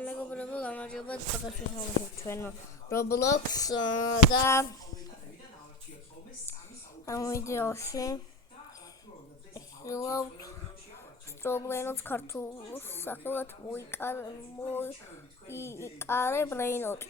მეგობრებო, გამარჯობა დღეს ჩვენ Roblox და ამ ვიდეოში ვიყავთ პრობლემებს ქართულ სახელად მოიკარე ბრეინოტი.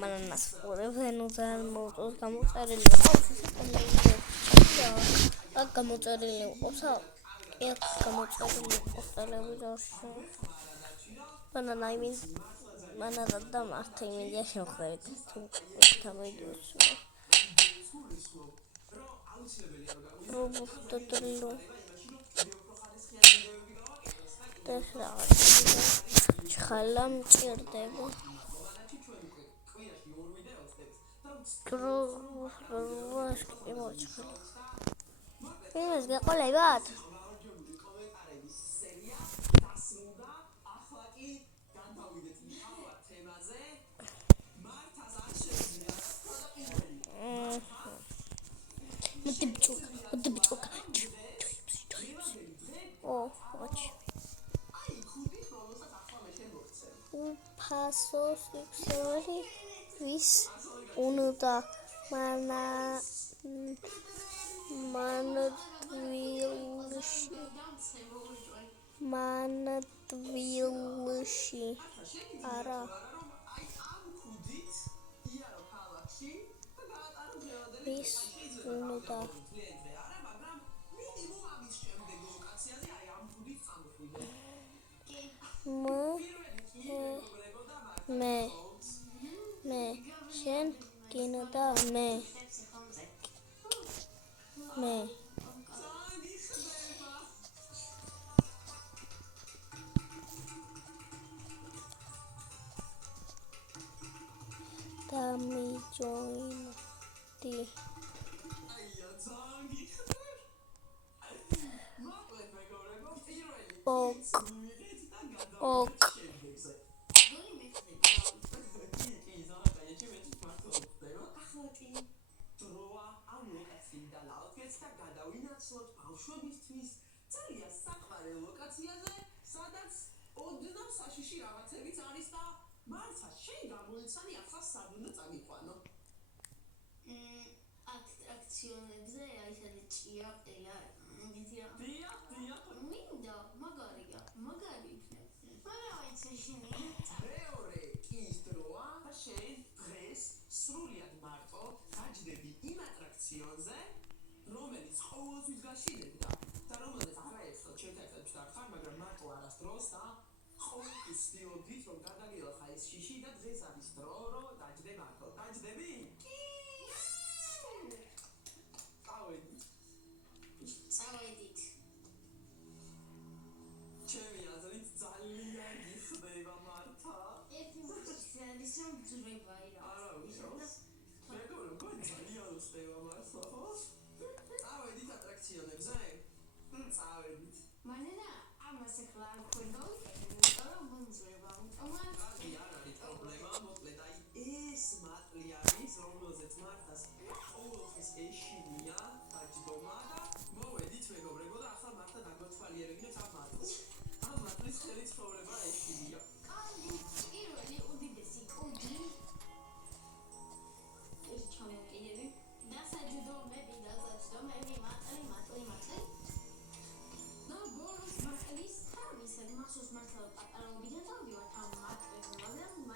მანას ვენუზან მოტოს გამოწერილი ყავს გამოწერილი ყავს ტელევიზორში მანადა და მარტი იმედია შევხვდებით ამ ვიდეოში ხალა მჭირდება იმას გაყოლებათ Pasos Ixori vis unida manadvilshi ara vis unida me shen ginoda me Dami join the ok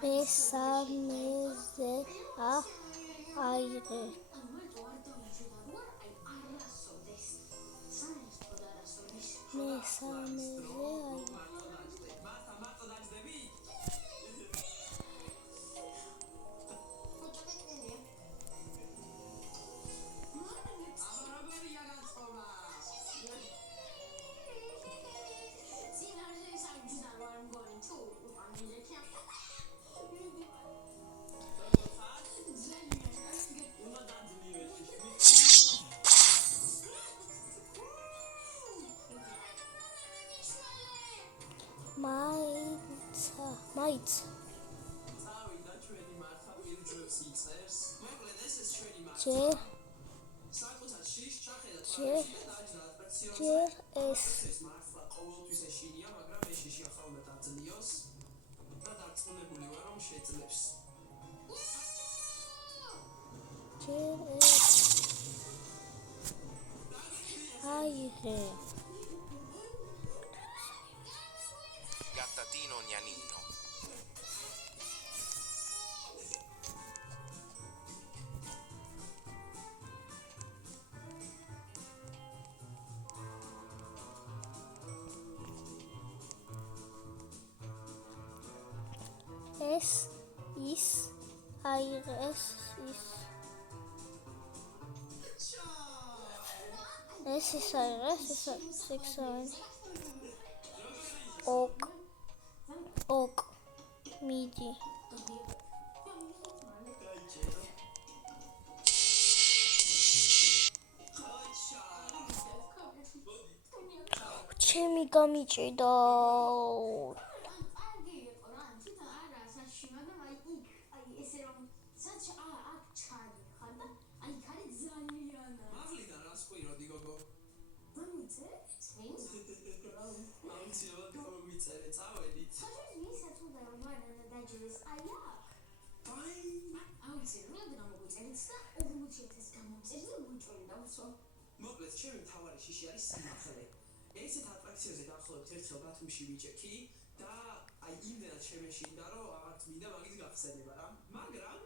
Besameze aire მაიც ჯერ ეს აიღე Gattatino Gnanino. ეს ის აიღეს ის ეს ის აიღეს ეს ოკ მიდი ჩემი გამიჭირდა მოკლედ ჩემი მთავარი შიში არის სიმართლე. ესეთ ატრაქციაზე დავხლებთ ერთხელ ბათუმში ვიჭექი და აი იმდენად შემეშინდა რომ აღარც მინდა მაგის გახსენება რა. მაგრამ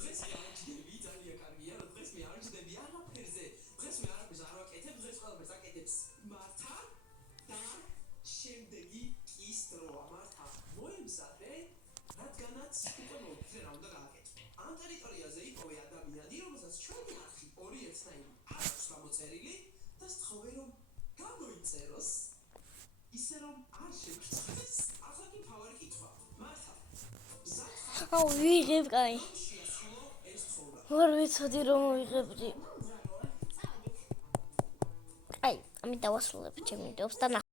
დღეს მე არ ჯდები, ძალიან კარგია, რომ დღეს მე არ ჯდები არაფერზე. დღეს მე არაფერს არ ვაკეთებ, დღეს ყველაფერს აკეთებს მართა და შემდეგი ის დროა მართა. მოემზადე, რადგანაც უკვე მოვიქცე რა უნდა გააკეთო. ამ ტერიტორიაზე იპოვე ადამიანი, რომელსაც ჩვენი არხი ორი ერთნაირი აქვს გამოწერილი და სწხოვე რომ გამოიწეროს ისე რომ არ შეგვწეს. ახლა კი მთავარი კითხვა. მართა, აუ ვიღებ კაი შეასრულო ეს ცხოვრება. ვერ ვიცოდი რომ ვიღებდი აი ამით დავასრულებ ჩემი ვიდეოს და